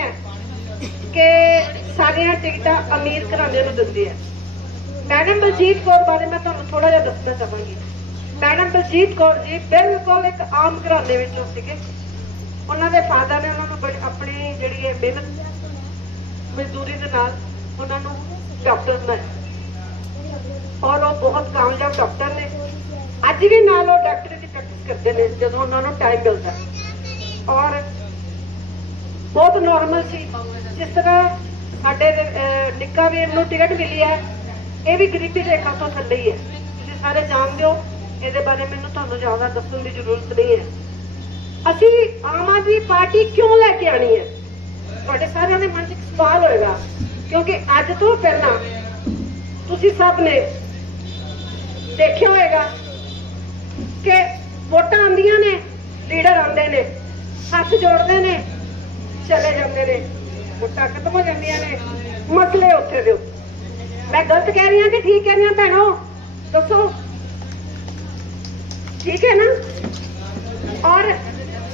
ਹੈ ਕਿ ਸਾਰੀਆਂ ਟਿਕਟਾਂ ਅਮੀਰ ਘਰਾਣਿਆਂ ਨੂੰ ਦਿੰਦੇ ਆ। ਮੈਡਮ ਬਲਜੀਤ ਕੌਰ ਬਾਰੇ ਮੈਂ ਤੁਹਾਨੂੰ ਥੋੜਾ ਜਿਹਾ ਦੱਸਣਾ ਚਾਹਾਂਗੀ। ਮੈਡਮ ਬਲਜੀਤ ਕੌਰ ਜੀ ਬਿਲਕੁਲ ਇੱਕ ਆਮ ਘਰਾਣੇ ਵਿੱਚੋਂ ਸੀਗੇ। ਉਹਨਾਂ ਦੇ ਫਾਦਰ ਨੇ ਉਹਨਾਂ ਨੂੰ ਆਪਣੀ ਜਿਹੜੀ ਮਿਹਨਤ, ਮਜ਼ਦੂਰੀ ਦੇ ਨਾਲ ਉਹਨਾਂ ਨੂੰ ਡਾਕਟਰ ਬਣਾਇਆ। ਔਰ ਉਹ ਬਹੁਤ ਕਾਮਯਾਬ ਡਾਕਟਰ ਨੇ। ਅੱਜ ਵੀ ਨਾਲ ਉਹ ਡਾਕਟਰੀ ਦੀ ਪ੍ਰੈਕਟਿਸ ਕਰਦੇ ਨੇ ਜਦੋਂ ਉਹਨਾਂ ਨੂੰ ਟਾਈਮ ਮਿਲਦਾ। ਔਰ ਬਹੁਤ ਨਾਰਮਲ ਸੀ। ਜਿਸ ਤਰ੍ਹਾਂ ਸਾਡੇ ਨਿੱਕਾ ਵੀਰ ਨੂੰ ਟਿਕਟ ਮਿਲੀ ਹੈ, ਇਹ ਵੀ ਗਰੀਬੀ ਰੇਖਾ ਤੋਂ ਥੱਲੇ ਹੀ ਹੈ। ਤੁਸੀਂ ਸਾਰੇ ਜਾਣਦੇ ਹੋ, ਇਹਦੇ ਬਾਰੇ ਮੈਨੂੰ ਤੁਹਾਨੂੰ ਜ਼ਿਆਦਾ ਦੱਸਣ ਦੀ ਜ਼ਰੂਰਤ ਨਹੀਂ ਹੈ। ਅਸੀਂ ਆਮ ਆਦਮੀ ਪਾਰਟੀ ਕਿਉਂ ਲੈ ਕੇ ਆਣੀ ਹੈ? ਤੁਹਾਡੇ ਸਾਰਿਆਂ ਦੇ ਮਨ 'ਚ ਸਵਾਲ ਹੋਏਗਾ, ਕਿਉਂਕਿ ਅੱਜ ਤੋਂ ਪਹਿਲਾਂ ਤੁਸੀਂ ਸਭ ਨੇ ਦੇਖਿਆ ਹੋਏਗਾ ਕਿ ਵੋਟਾਂ ਆਉਂਦੀਆਂ ਨੇ, ਲੀਡਰ ਆਉਂਦੇ ਨੇ, ਹੱਥ ਜੋੜਦੇ ਨੇ ਚਲੇ ਜਾਂਦੇ ਨੇ। ਵੋਟਾਂ ਖਤਮ ਹੋ ਜਾਂਦੀਆਂ ਨੇ। ਮਸਲੇ ਉੱਥੇ ਦੇ ਮੈਂ ਗਲਤ ਕਹਿ ਰਹੀ ਹਾਂ ਕਿ ਠੀਕ ਕਹਿ ਰਹੀ ਹਾਂ ਭੈਣੋ? ਦੱਸੋ। ਠੀਕ ਹੈ ਨਾ? ਔਰ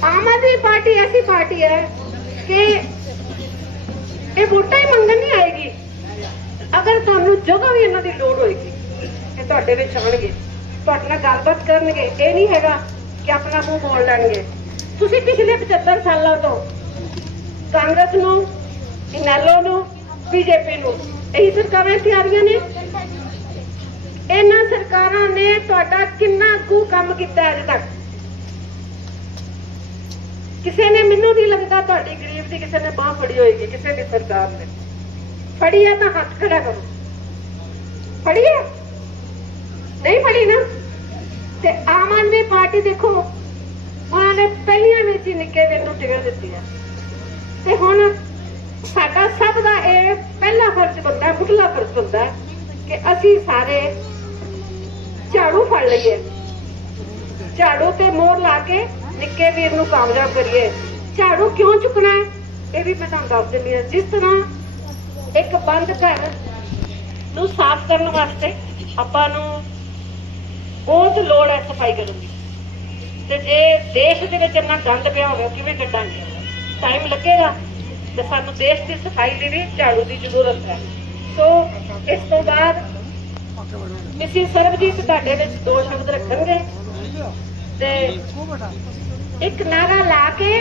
ਆਮ ਆਦਮੀ ਪਾਰਟੀ ਐਸੀ ਪਾਰਟੀ ਹੈ ਕਿ ਇਹ ਵੋਟਾਂ ਹੀ ਮੰਗਣ ਨਹੀਂ ਆਏਗੀ। ਅਗਰ ਤੁਹਾਨੂੰ ਜਦੋਂ ਵੀ ਇਹਨਾਂ ਦੀ ਲੋੜ ਹੋਏਗੀ, ਇਹ ਤੁਹਾਡੇ ਵਿੱਚ ਆਣਗੇ ਤੁਹਾਡੇ ਨਾਲ ਗੱਲਬਾਤ ਕਰਨਗੇ। ਇਹ ਨਹੀਂ ਹੈਗਾ ਕਿ ਆਪਣਾ ਮੂੰਹ ਮੋੜ ਲੈਣਗੇ। ਤੁਸੀਂ ਪਿਛਲੇ 75 ਸਾਲਾਂ ਤੋਂ ਕਾਂਗਰਸ ਨੂੰ ਇਨੈਲੋ ਨੂੰ, ਬੀਜੇਪੀ ਨੂੰ। ਇਹੀ ਸਰਕਾਰਾਂ ਇੱਥੇ ਨੇ। ਇਹਨਾਂ ਸਰਕਾਰਾਂ ਨੇ ਤੁਹਾਡਾ ਕਿੰਨਾ ਕੁ ਕੰਮ ਕੀਤਾ ਅਜੇ ਤੱਕ? ਕਿਸੇ ਨੇ ਮੈਨੂੰ ਨਹੀਂ ਲੱਗਦਾ ਤੁਹਾਡੀ ਗਰੀਬ ਦੀ ਕਿਸੇ ਨੇ ਬਾਹ ਫੜੀ ਹੋਏਗੀ, ਕਿਸੇ ਦੀ ਸਰਕਾਰ ਨੇ। ਫੜੀ ਹੈ ਤਾਂ ਹੱਥ ਖੜਾ ਕਰੋ। ਫੜੀ ਆ? ਨਹੀਂ ਫੜੀ ਨਾ। ਤੇ ਆਮ ਆਦਮੀ ਪਾਰਟੀ ਦੇਖੋ ਉਹਨਾਂ ਨੇ ਪਹਿਲੀਆਂ ਵਿੱਚ ਹੀ ਨਿੱਕੇ ਵੀਰ ਨੂੰ ਟਿਕਟ ਦਿੱਤੀ ਹੈ ਤੇ ਹੁਣ ਸਾਡਾ ਸਭ ਦਾ ਇਹ ਪਹਿਲਾ ਫਰਜ਼ ਬੰਦਾ, ਮੁੱਢਲਾ ਫਰਜ਼ ਬੰਦਾ ਕਿ ਅਸੀਂ ਸਾਰੇ ਝਾੜੂ ਫੜ ਲਈਏ। ਝਾੜੂ ਤੇ ਮੋਹਰ ਲਾ ਕੇ ਨਿੱਕੇ ਵੀਰ ਨੂੰ ਕਾਮਯਾਬ ਕਰੀਏ। ਝਾੜੂ ਕਿਉਂ ਚੁੱਕਣਾ ਹੈ? ਇਹ ਵੀ ਮੈਂ ਤੁਹਾਨੂੰ ਦੱਸ ਦਿੰਦੀ ਹਾਂ। ਜਿਸ ਤਰ੍ਹਾਂ ਇੱਕ ਬੰਦ ਘਰ ਨੂੰ ਸਾਫ਼ ਕਰਨ ਵਾਸਤੇ ਆਪਾਂ ਨੂੰ ਬਹੁਤ ਲੋੜ ਹੈ ਸਫ਼ਾਈ ਕਰਨ ਦੀ। ਤੇ ਜੇ ਦੇਸ਼ ਦੇ ਵਿੱਚ ਇੰਨਾ ਗੰਦ ਪਿਆ ਹੋਵੇ, ਕਿਵੇਂ ਕੱਢਾਂਗੇ? ਟਾਈਮ ਲੱਗੇਗਾ ਤੇ ਸਾਨੂੰ ਦੇਸ਼ ਦੀ ਸਫ਼ਾਈ ਲਈ ਵੀ ਝਾੜੂ ਦੀ ਜ਼ਰੂਰਤ ਹੈ। ਸੋ ਇਸ ਤੋਂ ਬਾਅਦ ਮਿਸਿਸ ਸਰਬਜੀਤ ਤੁਹਾਡੇ ਵਿੱਚ ਦੋ ਸ਼ਬਦ ਰੱਖਣਗੇ ਤੇ ਇੱਕ ਨਾਰਾ ਲਾ ਕੇ